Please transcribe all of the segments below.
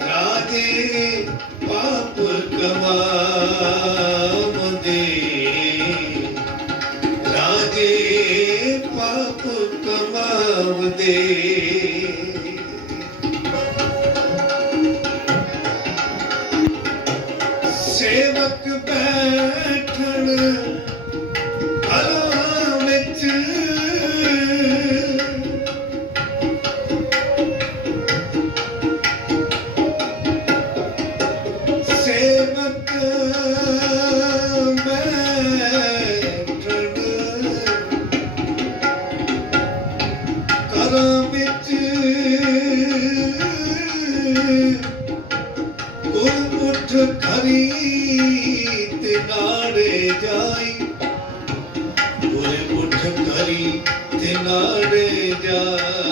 राजे पाप कमा दे। राजे पाप कमा दे। ਉਠ ਕਰੀ ਤੇ ਨਾੜੇ ਜਾਈ। ਗੁਰ ਉਠ ਕਰੀ ਤੇ ਨਾੜੇ ਜਾਈ।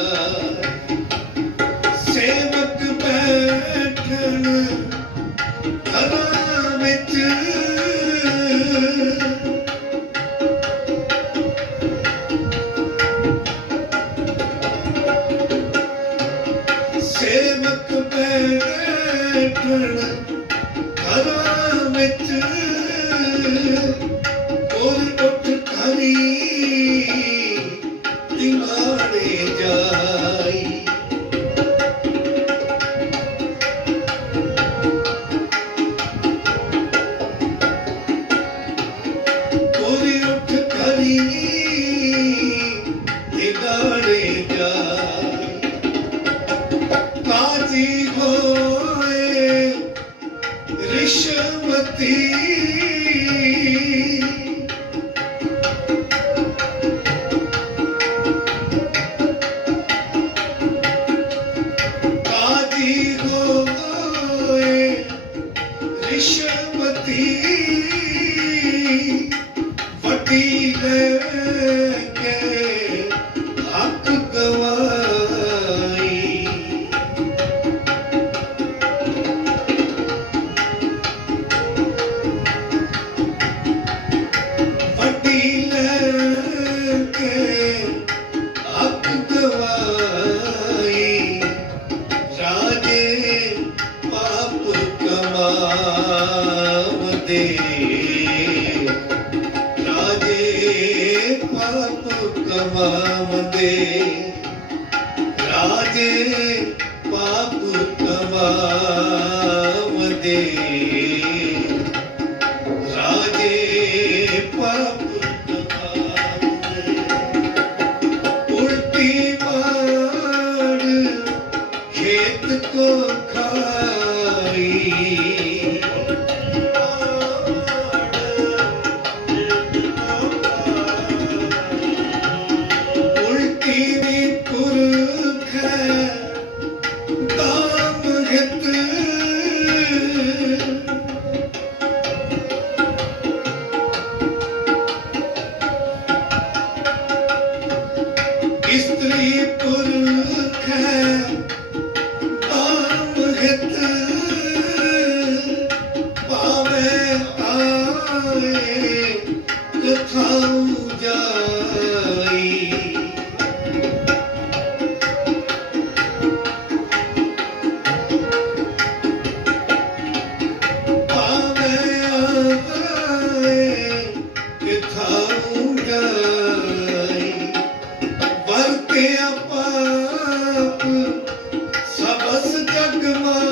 ਦੇ। ਰਾਜੇ ਪਰਮ ਕਮਾਵੰਦੇ ਰਾਜੇ ਪਾਪ ਕਮਾਵੰਦੇ ਗਿਆ ਪਾਪ ਸਭਸ ਜਗ ਮਾਹੀ।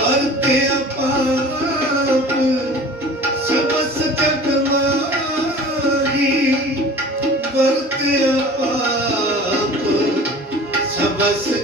ਵਰਤਿਆ ਪਾਪ ਸਭਸ ਜਗ ਮਾਹੀ। ਵਰਤਿਆ ਪਾਪ ਸਭਸ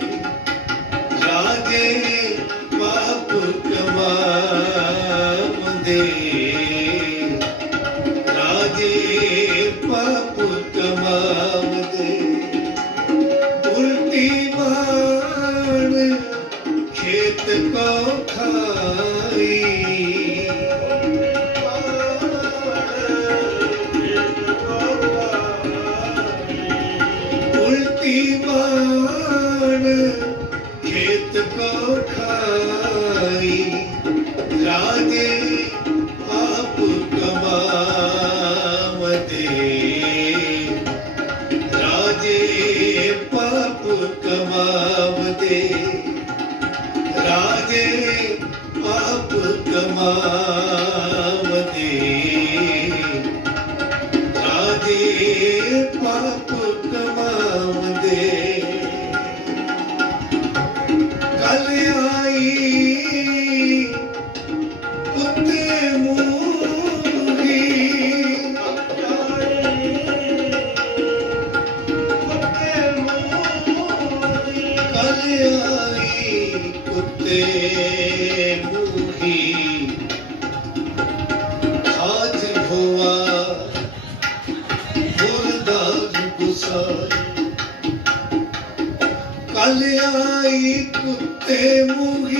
ਰਾਜੇ ਆਪ ਕਮਾਵਦੇ ਰਾਜੇ ਪਾਪ ਕਮਾਵਦੇ ਰਾਜੇ ਪਾਪ ਕਮਾਵਦੇ ਕੁੱਤੇ ਮੂਹੀ ਆਜ ਹੋਆ ਮੁਰਦਾਰ ਗੁਸਾਈ। ਕਲ ਆਈ ਕੁੱਤੇ ਮੂਹੀ